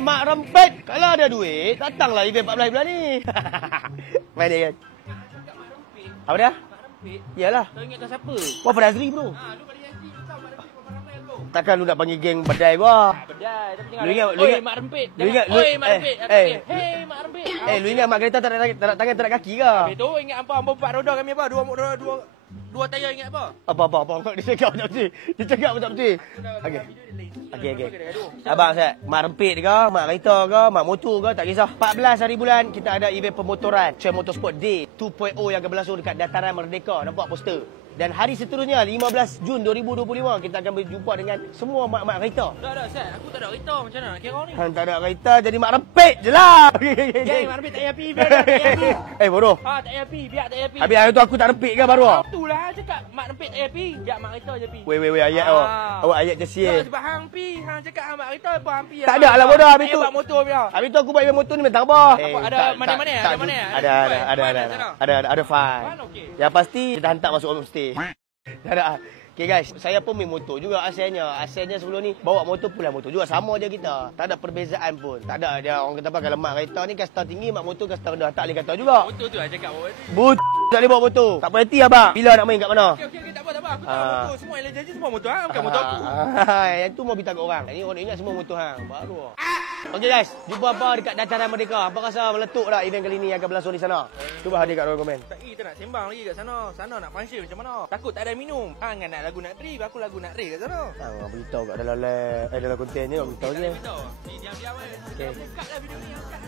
Mak Rempit, kalau ada duit, datanglah event 14 bulan ni. Main dia kan? Apa dia? Mak Rempit. Iyalah. Kau ingat kau siapa? Wah, Fadazri bro. Lu pada Yazdi, lu tahu Mak Rempit berapa ramai kau? Takkan lu nak panggil geng badai gua. Bedai, tapi Lu ingat- lu oi, ingat- Mak Rempit. lu ingat- lu- Oi, Mak Rempit. Hei, Mak Rempit. Lu ingat mak kereta tak ada tangan, tak ada kaki ke? Habis tu ingat apa? Hamba empat roda kami apa? Dua tayar ingat apa? Apa? Dia cakap macam tu. Dia cakap macam tu. Okey. Okey. Abang saya, mak rempit ke, mak kereta ke, mak motor ke, tak kisah. 14 hari bulan kita ada event pemotoran, Trail Motorsport Day 2.0 yang akan berlangsung dekat Dataran Merdeka. Nampak poster? Dan hari seterusnya 15 Jun 2025 kita akan berjumpa dengan semua mak-mak kereta. Dah, Sat. Aku tak ada kereta. Macam mana nak kira ni? Han tak ada kereta jadi mak rempit je lah. Geng, Mak Rempit tak payah pergi. Biar tak payah pergi. Bodoh. Tak payah pergi. Biar tak payah pergi. Habis hari tu aku tak rempit ke baru? Itulah cakap Mak Rempit tak payah pergi. Biar Mak Kereta je pergi. Weh ayat awak. Awak ayat je Tak, sial. sebab hang pi, hang cakap hang Mak Kereta apa hang pi. Tak ada lah bodoh habis tu. Buat motor biar. Habis tu aku buat event motor ni minta apa? Apa, ada mana-mana? Ada mana? Ada fine. Fine, okey. Yang pasti kita hantar masuk homestay. Ada. Okay guys, saya pun main motor juga asalnya. Asalnya sebelum ni bawa motor pula motor juga, sama je kita. Tak ada perbezaan pun. Tak ada dia orang kata apa kalau mak kereta ni kasta tinggi, mak motor kasta rendah. Tak boleh kata juga. Motor tu lah cakap bawa tu. Tak boleh bawa motor. Tak puas hati abang. Bila nak main kat mana? Okey, tak apa. Aku tahu motor. Semua yang legend semua motor hang, bukan motor aku. Yang tu mau bintang kat orang. Ini orang ingat semua motor hang. Baru. Okey guys, jumpa apa dekat Dataran Merdeka. Apa rasa meletup tak event kali ni yang akan berlangsung di sana? Cuba hadir kat ruang komen. Tak kita nak sembang lagi kat sana. Sana nak function macam mana? Takut tak ada minum. Hang nak lagu nak trip, aku lagu nak rave kat sana. Hang beritahu kat dalam konten ni, beritahu je. Ni diam-diam. Okey. Cut lah video ni, angkat.